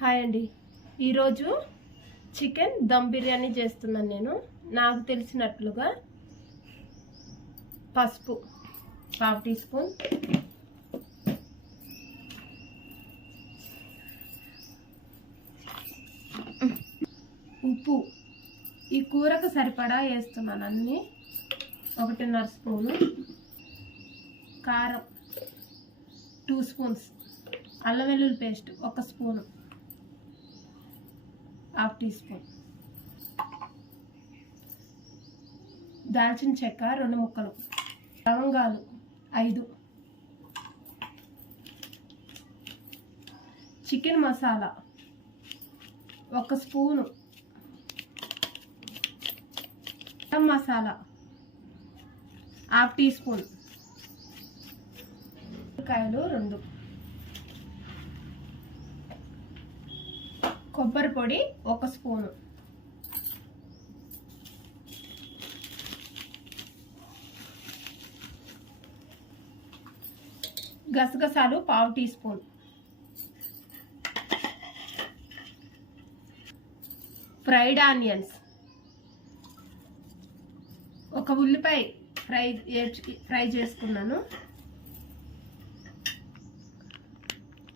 Hi అండి. ఈరోజు chicken dum biryani చేస్తున్నాను నేను. నాకు తెలిసినట్లుగా పసుపు హాఫ్ టీ స్పూన్. ఉప్పు. ఈ కూరకు సరిపడా వేస్తున్నాను అన్నీ. ఒకటిన్నర స్పూను. కారం. Two spoons. అల్లం వెల్లుల్లి పేస్ట్ ఒక స్పూను. Half tea spoon. దాల్చిన చెక్క రెండు ముక్కలు. లవంగాలు ఐదు. చికెన్ మసాలా ఒక spoon. Garam masala half teaspoon. కాయలు రెండు. కొబ్బరి పొడి ఒక స్పూను. గసగసాలు పావు టీ స్పూన్. Fried onions. ఒక ఉల్లిపాయ ఫ్రై ఫ్రై చేసుకున్నాను.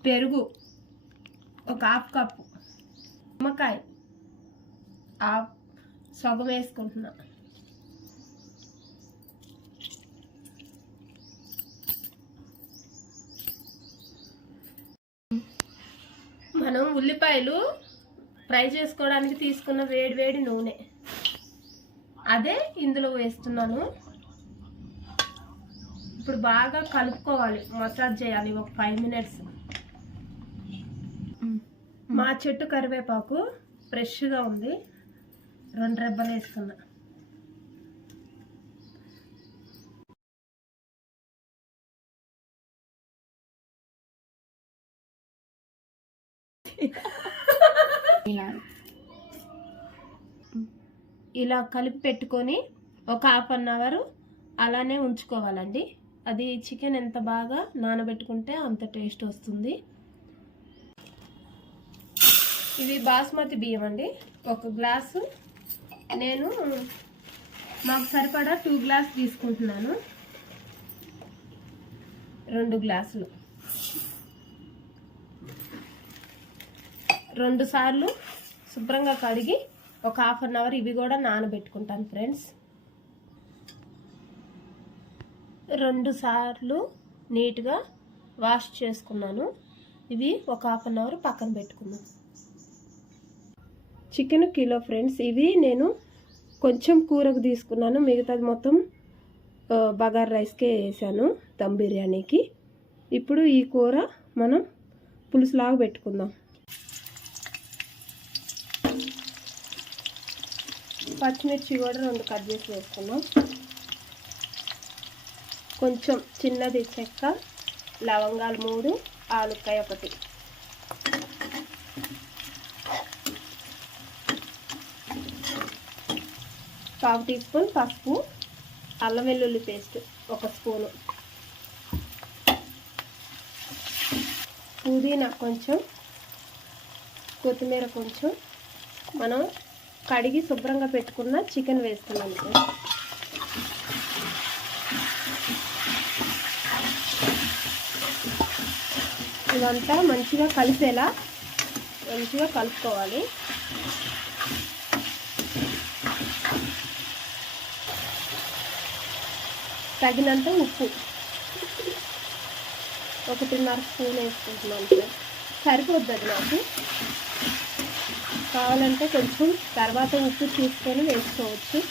పెరుగు ఒక హాఫ్ కప్పు. నిమ్మకాయ. ఆ సగం వేసుకుంటున్నా. మనం ఉల్లిపాయలు ఫ్రై చేసుకోవడానికి తీసుకున్న వేడి వేడి నూనె. అదే ఇందులో వేస్తున్నాను. ఇప్పుడు బాగా కలుపుకోవాలి. మసాజ్ చేయాలి. ఒక ఫైవ్ మినిట్స్. మా చెట్టు కరివేపాకు ఫ్రెష్గా ఉంది. రెండు రెబ్బలు వేస్తున్నా ఇలా కలిపి పెట్టుకొని ఒక హాఫ్ అన్ అవర్ అలానే ఉంచుకోవాలండి. అది చికెన్ ఎంత బాగా నానబెట్టుకుంటే అంత టేస్ట్ వస్తుంది. ఇవి బాస్మతి బియ్యం అండి. ఒక గ్లాసు. నేను మాకు సరిపడా టూ గ్లాస్ తీసుకుంటున్నాను. రెండు గ్లాసులు. రెండు సార్లు శుభ్రంగా కడిగి ఒక హాఫ్ అన్ అవర్ ఇవి కూడా నానబెట్టుకుంటాను ఫ్రెండ్స్. రెండు సార్లు నీట్గా వాష్ చేసుకున్నాను. ఇవి ఒక హాఫ్ అన్ అవర్ పక్కన పెట్టుకున్నాను చికెన్ కిలో ఫ్రెండ్స్. ఇవి నేను కొంచెం కూరకు తీసుకున్నాను. మిగతాది మొత్తం బగార్ రైస్కే వేసాను దమ్ బిర్యానీకి. ఇప్పుడు ఈ కూర మనం పులుసులాగా పెట్టుకుందాం. పచ్చిమిర్చి కూడా రెండు కట్ చేసి వేసుకున్నాం. కొంచెం చిన్నది చెక్క లవంగాలు మూడు ఆలుకాయ ఒకటి. పావు టీ స్పూన్ పసుపు అల్లం వెల్లుల్లి పేస్ట్ ఒక స్పూను. పుదీనా కొంచెం కొత్తిమీర కొంచెం. మనం కడిగి శుభ్రంగా పెట్టుకున్న చికెన్ వేస్తున్నాం ఇదంతా మంచిగా కలిసేలా మంచిగా కలుపుకోవాలి. తగినంత ఉప్పు. ఒకటిన్నర స్పూన్ వేసుకుంటున్నాను సార్. సరిపోద్ది అది నాకు. కావాలంటే కొంచెం తర్వాత ఉప్పు చూసుకొని వేసుకోవచ్చు.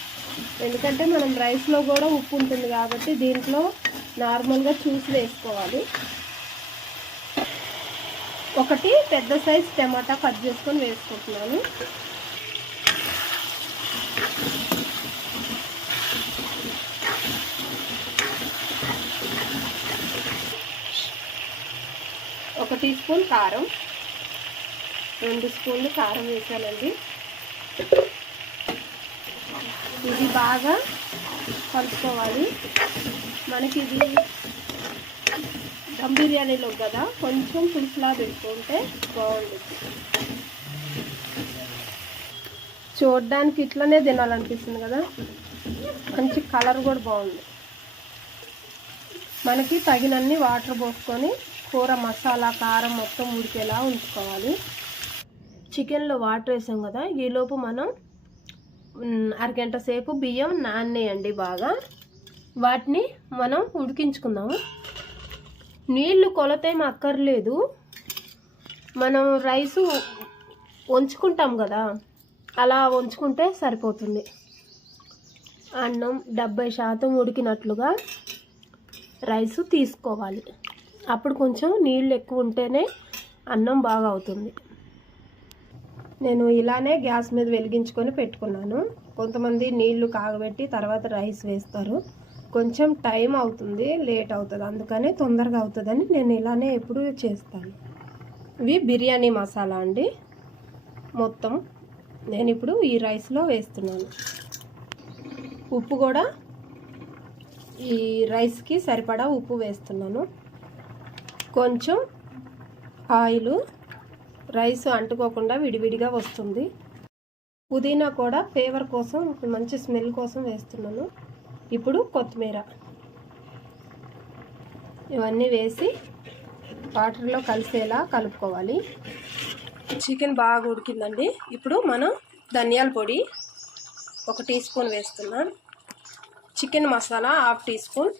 ఎందుకంటే మనం రైస్లో కూడా ఉప్పు ఉంటుంది కాబట్టి దీంట్లో నార్మల్గా చూసి వేసుకోవాలి. ఒకటి పెద్ద సైజ్ టమాటా కట్ చేసుకొని వేసుకుంటున్నాను. ఒక టీ స్పూన్ కారం. రెండు స్పూన్లు కారం వేసానండి. ఇది బాగా కలుపుకోవాలి. మనకి ఇది దమ్ బిర్యానీలో కదా కొంచెం పులుసులా పెట్టుకుంటే బాగుంటుంది. చూడడానికి ఇట్లనే తినాలనిపిస్తుంది కదా. మంచి కలర్ కూడా బాగుంది. మనకి తగినన్ని వాటర్ పోసుకొని కూర మసాలా కారం మొత్తం ఉడికేలా ఉంచుకోవాలి. చికెన్లో వాటర్ వేసాం కదా ఈలోపు మనం అరగంట సేపు బియ్యం నానేయండి బాగా. వాటిని మనం ఉడికించుకుందాము. నీళ్ళు కొలతేం అక్కర్లేదు. మనం రైసు వంచుకుంటాం కదా అలా వంచుకుంటే సరిపోతుంది. అన్నం డెబ్బై శాతం ఉడికినట్లుగా రైసు తీసుకోవాలి. అప్పుడు కొంచెం నీళ్ళు ఎక్కువ ఉంటేనే అన్నం బాగా అవుతుంది. నేను ఇలానే గ్యాస్ మీద వెలిగించుకొని పెట్టుకున్నాను. కొంతమంది నీళ్ళు కాగబెట్టి తర్వాత రైస్ వేస్తారు. కొంచెం టైం అవుతుంది లేట్ అవుతుంది. అందుకనే తొందరగా అవుతుందని నేను ఇలానే ఎప్పుడు చేస్తాను. ఇవి బిర్యానీ మసాలా అండి. మొత్తం నేను ఇప్పుడు ఈ రైస్లో వేస్తున్నాను. ఉప్పు కూడా ఈ రైస్కి సరిపడా ఉప్పు వేస్తున్నాను. కొంచెం ఆయిల్ రైస్ అంటుకోకుండా విడివిడిగా వస్తుంది. పుదీనా కూడా ఫ్లేవర్ కోసం మంచి స్మెల్ కోసం వేస్తున్నాను. ఇప్పుడు కొత్తిమీర. ఇవన్నీ వేసి వాటర్లో కలిసేలా కలుపుకోవాలి. చికెన్ బాగా ఉడికిందండి. ఇప్పుడు మనం ధనియాల పొడి ఒక టీ స్పూన్ వేస్తున్నాం. Chicken masala half teaspoon.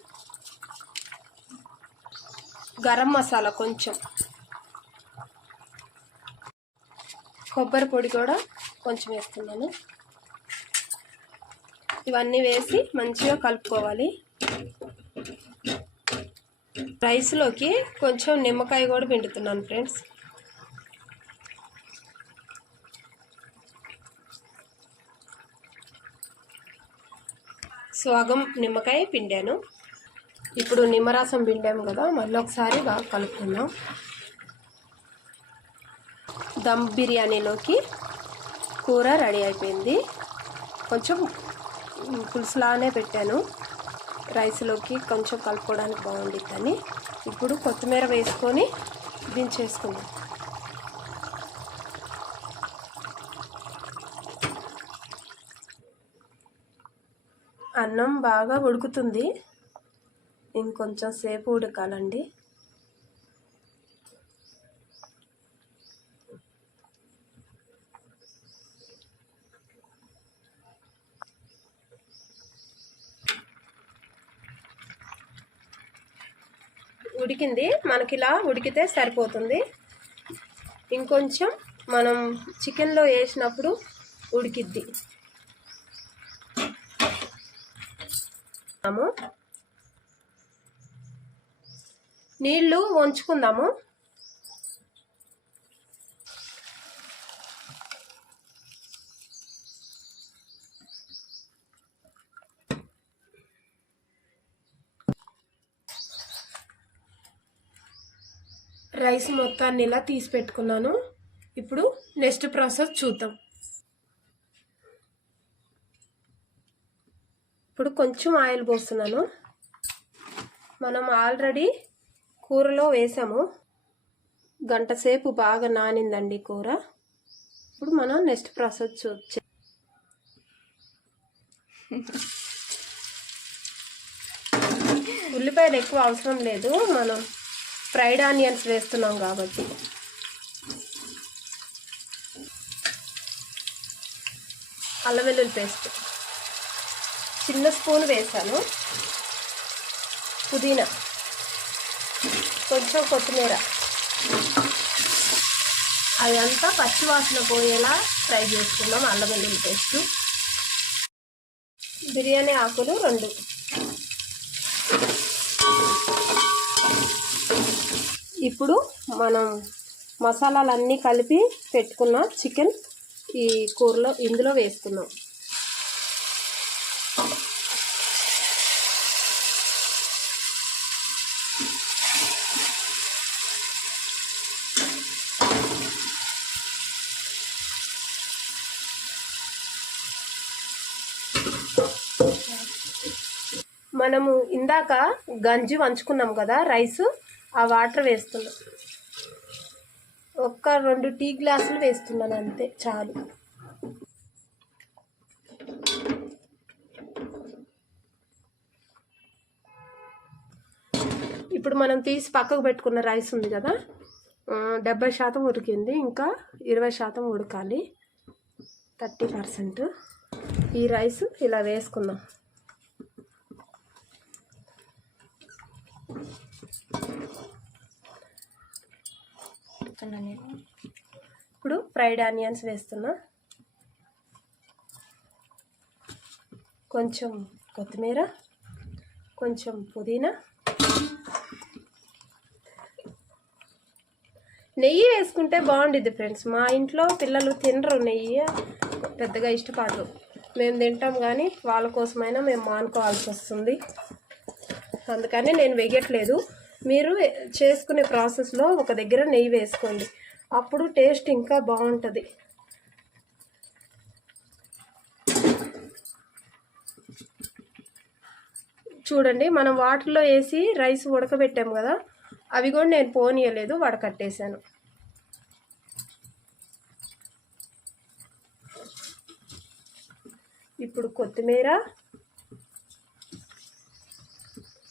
Garam masala కొంచెం. కొబ్బరి పొడి కూడా కొంచెం వేస్తున్నాను. ఇవన్నీ వేసి మంచిగా కలుపుకోవాలి. రైస్లోకి కొంచెం నిమ్మకాయ కూడా పిండుతున్నాను ఫ్రెండ్స్. సోగం నిమ్మకాయ పిండాను. ఇప్పుడు నిమ్మరసం పిండాము కదా మళ్ళీ ఒకసారి బాగా కలుపుకుందాం. దమ్ బిర్యానీలోకి కూర రెడీ అయిపోయింది. కొంచెం పులుసులానే పెట్టాను. రైస్లోకి కొంచెం కలుపుకోవడానికి బాగుండిద్దని ఇప్పుడు కొత్తిమీర వేసుకొని దించేసుకుందాం. అన్నం బాగా ఉడుకుతుంది. ఇంకొంచెం సేపు ఉడకాలండి. ఉడికింది. మనకి ఇలా ఉడికితే సరిపోతుంది. ఇంకొంచెం మనం చికెన్లో వేసినప్పుడు ఉడికిద్ది. నీళ్ళు వంచుకుందాము. రైస్ మొత్తాన్ని ఇలా తీసి పెట్టుకున్నాను. ఇప్పుడు నెక్స్ట్ ప్రాసెస్ చూద్దాం. ఇప్పుడు కొంచెం ఆయిల్ పోస్తున్నాను. మనం ఆల్రెడీ కూరలో వేసాము. గంట సేపు బాగా నానిందండి కూర. ఇప్పుడు మనం నెక్స్ట్ ప్రాసెస్ చూచే ఉల్లిపాయలు ఎక్కువ అవసరం లేదు. మనం ఫ్రైడ్ ఆనియన్స్ వేస్తున్నాం కాబట్టి. అల్లం వెల్లుల్లి పేస్ట్. చిన్న స్పూన్ వేసాను. పుదీనా. కొంచెం కొత్తిమీర. అదంతా పచ్చివాసన పోయేలా ఫ్రై చేసుకున్నాం అల్లం వెల్లుల్లి పేస్ట్. బిర్యానీ ఆకులు రెండు. ఇప్పుడు మనం మసాలాలన్నీ కలిపి పెట్టుకున్న చికెన్ ఈ కూరలో ఇందులో వేస్తున్నాం. మనము ఇందాక గంజి వంచుకున్నాం కదా రైస్ ఆ వాటర్ వేస్తున్నాం. ఒక్క రెండు టీ గ్లాసులు వేస్తున్నాను అంతే చాలు. ఇప్పుడు మనం తీసి పక్కకు పెట్టుకున్న రైస్ ఉంది కదా డెబ్బై శాతం ఉడికింది ఇంకా ఇరవై శాతం ఉడకాలి థర్టీ పర్సెంట్. ఈ రైస్ ఇలా వేసుకుందాం. ఇప్పుడు ఫ్రైడ్ ఆనియన్స్ వేస్తున్నా. కొంచెం కొత్తిమీర కొంచెం పుదీనా. నెయ్యి వేసుకుంటే బాగుండిద్ది ఫ్రెండ్స్. మా ఇంట్లో పిల్లలు తినరు నెయ్యి. పెద్దగా ఇష్టపడరు. మేము తింటాం కానీ వాళ్ళ కోసమైనా మేము మానుకోవాల్సి వస్తుంది. అందుకని నేను వెయ్యట్లేదు మీరు చేసుకునే ప్రాసెస్లో ఒక దగ్గర నెయ్యి వేసుకోండి. అప్పుడు టేస్ట్ ఇంకా బాగుంటుంది. చూడండి మనం వాటర్లో వేసి రైస్ ఉడకబెట్టాము కదా అవి కూడా నేను పోనీయలేదు వడకట్టేశాను. ఇప్పుడు కొత్తిమీర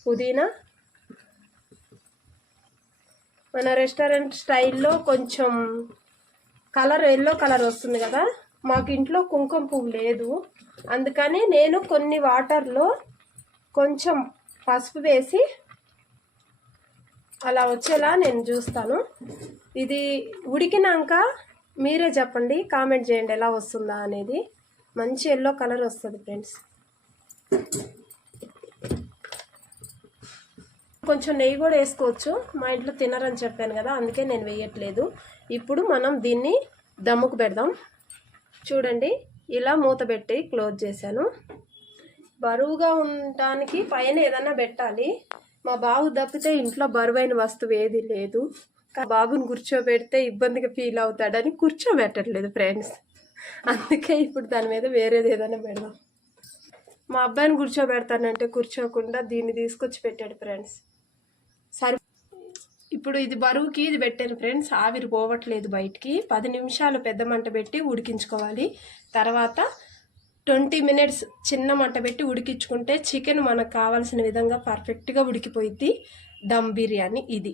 పుదీనా మన రెస్టారెంట్ స్టైల్లో కొంచెం కలర్ ఎల్లో కలర్ వస్తుంది కదా. మాకు ఇంట్లో కుంకుమ పువ్వు లేదు. అందుకని నేను కొన్ని వాటర్లో కొంచెం పసుపు వేసి అలా వచ్చేలా నేను చూస్తాను. ఇది ఉడికినాక మీరే చెప్పండి కామెంట్ చేయండి ఎలా వస్తుందా అనేది. మంచి ఎల్లో కలర్ వస్తుంది ఫ్రెండ్స్. కొంచెం నెయ్యి కూడా వేసుకోవచ్చు. మా ఇంట్లో తినరని చెప్పాను కదా అందుకే నేను వేయట్లేదు. ఇప్పుడు మనం దీన్ని దమ్ముకు పెడదాం. చూడండి ఇలా మూత పెట్టి క్లోజ్ చేశాను. బరువుగా ఉండడానికి పైన ఏదన్నా పెట్టాలి. మా బాబు తప్పితే ఇంట్లో బరువైన వస్తువు ఏది లేదు. బాబుని కూర్చోబెడితే ఇబ్బందిగా ఫీల్ అవుతాడని కూర్చోబెట్టట్లేదు ఫ్రెండ్స్. అందుకే ఇప్పుడు దాని మీద వేరేది ఏదైనా పెడదాం. మా అబ్బాయిని కూర్చోబెడతానంటే కూర్చోకుండా దీన్ని తీసుకొచ్చి పెట్టాడు ఫ్రెండ్స్. సరి ఇప్పుడు ఇది బరువుకి ఇది పెట్టాను ఫ్రెండ్స్. ఆవిరి పోవట్లేదు బయటికి. పది నిమిషాలు పెద్ద మంట పెట్టి ఉడికించుకోవాలి. తర్వాత ట్వంటీ మినిట్స్ చిన్న మంట పెట్టి ఉడికించుకుంటే చికెన్ మనకు కావాల్సిన విధంగా పర్ఫెక్ట్గా ఉడికిపోయిద్ది. దమ్ బిర్యానీ ఇది.